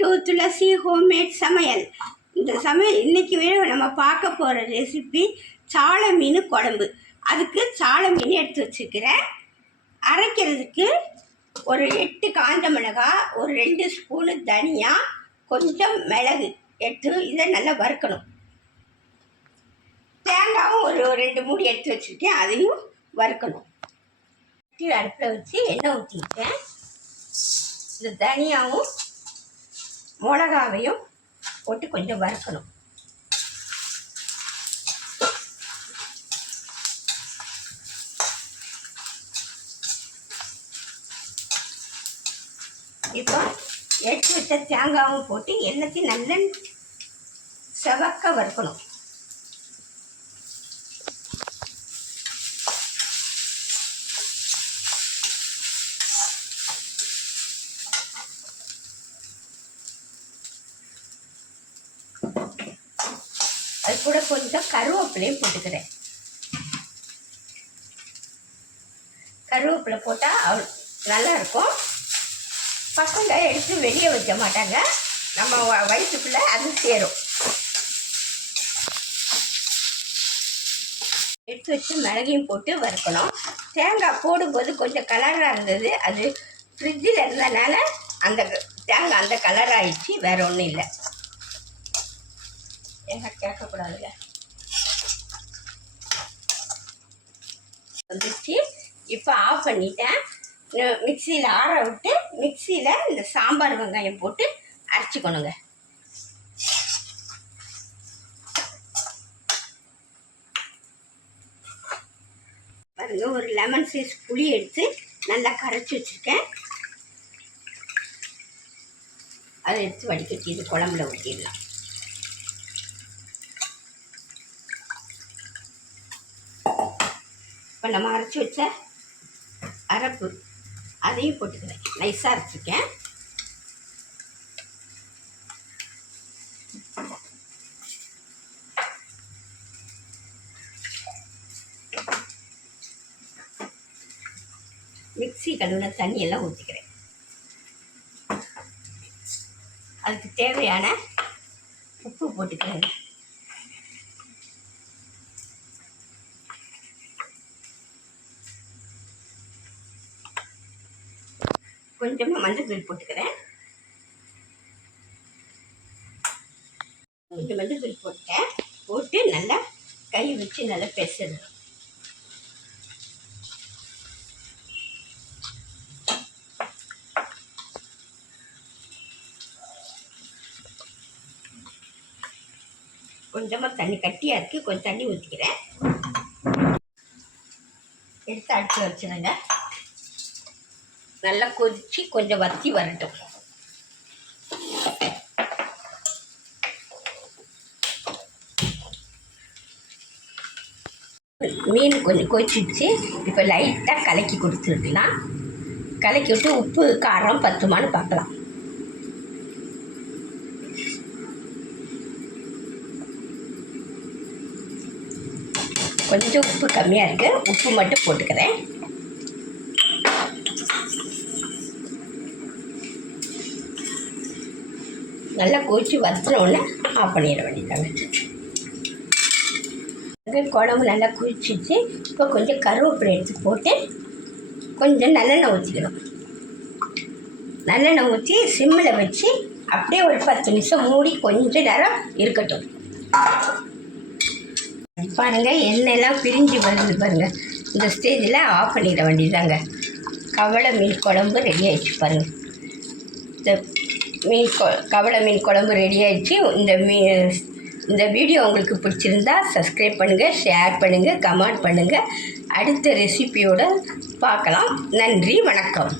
To Thulasi homemade சமையல். இந்த சமையல் இன்றைக்கி நம்ம பார்க்க போகிற ரெசிபி சால மீன் குழம்பு. அதுக்கு சால மீன் எடுத்து வச்சுக்கிறேன். அரைக்கிறதுக்கு ஒரு 8 காஞ்ச மிளகாய், ஒரு 2 ஸ்பூனு தனியா, கொஞ்சம் மிளகு எடுத்து இதை நல்லா வறுக்கணும். தேங்காயும் ஒரு 2 மூடி எடுத்து வச்சுருக்கேன், அதையும் வறுக்கணும். அடுப்பில் வச்சு எண்ணெய் ஊற்றிக்கிட்டேன். இந்த தனியாவும் மிளகாவையும் போட்டு கொஞ்சம் வறுக்கணும். இப்போ எடுத்து வச்ச தேங்காயும் போட்டு எல்லாத்தையும் நல்ல செவக்க வறுக்கணும். அது கூட கொஞ்சம் கருவேப்பிலையும் போட்டுக்கிறேன். கருவேப்பிலை போட்டால் நல்லா இருக்கும். பசங்க எடுத்து வெளியே வைக்க மாட்டாங்க, நம்ம வயிற்றுக்குள்ளே அது சேரும். எடுத்து வச்சு மிளகையும் போட்டு வறுக்கணும். தேங்காய் போடும்போது கொஞ்சம் கலராக இருந்தது, அது ஃப்ரிட்ஜில் இருந்ததுனால அந்த தேங்காய் அந்த கலர் ஆகிடுச்சு, வேறு ஒன்றும் இல்லை. என்ன கேட்கக்கூடாதுல்ல. வந்துச்சு. இப்போ ஆஃப் பண்ணிட்டேன். மிக்சியில் ஆற விட்டு மிக்சியில் இந்த சாம்பார் வெங்காயம் போட்டு அரைச்சிக்கணுங்க. பாருங்க, ஒரு லெமன் சைஸ் புளி எடுத்து நல்லா கரைச்சி வச்சுருக்கேன். அதை எடுத்து வடிகட்டி இது குழம்புல ஊற்றிடலாம். இப்போ நம்ம அரைச்சி வச்ச அரைப்பு அதையும் போட்டுக்கிறேன். நைஸாக அரைச்சிருக்கேன். மிக்ஸி கழுவின தண்ணியெல்லாம் ஊற்றிக்கிறேன். அதுக்கு தேவையான உப்பு போட்டுக்கிறேன். கொஞ்சமாக மஞ்சள் தூள் போட்டுக்கிறேன். கொஞ்சம் மஞ்சள் தூள் போட்டேன். போட்டு நல்லா கை வச்சு நல்லா பெசணும். கொஞ்சமாக தண்ணி கட்டியாக இருக்குது, கொஞ்சம் தண்ணி ஊற்றிக்கிறேன். எடுத்து அடுத்து வச்சுருங்க. நல்லா கொதிச்சு கொஞ்சம் வத்தி வரட்டும். மீன் கொஞ்சம் கொதிச்சிடுச்சு. இப்போ லைட்டாக கலக்கி கொடுத்துருக்கலாம். கலக்கி விட்டு உப்பு காரம் பத்துமான்னு பார்க்கலாம். கொஞ்சம் உப்பு கம்மியாக இருக்குது, உப்பு மட்டும் போட்டுக்கிறேன். நல்லா கொதிச்சு வத்தினோடனே ஆஃப் பண்ணிட வேண்டியதாங்க. குழம்பு நல்லா கொதிச்சிச்சு. இப்போ கொஞ்சம் கருவேப்பிலை எடுத்து போட்டு கொஞ்சம் நல்லெண்ணெய் ஊற்றிக்கணும். நல்லெண்ணெய் ஊற்றி சிம்மில் வச்சு அப்படியே ஒரு 10 நிமிஷம் மூடி கொஞ்சம் நேரம் இருக்கட்டும். பாருங்கள், எண்ணெயெல்லாம் பிரிஞ்சு வருது பாருங்கள். இந்த ஸ்டேஜில் ஆஃப் பண்ணிட வேண்டியதாங்க. கவளை மீன் குழம்பு ரெடி ஆகிடுச்சு பாருங்கள். கவளை மீன் குழம்பு ரெடி ஆகிடுச்சு. இந்த வீடியோ உங்களுக்கு பிடிச்சிருந்தா சப்ஸ்கிரைப் பண்ணுங்கள், ஷேர் பண்ணுங்கள், கமெண்ட் பண்ணுங்கள். அடுத்த ரெசிபியோடு பார்க்கலாம். நன்றி, வணக்கம்.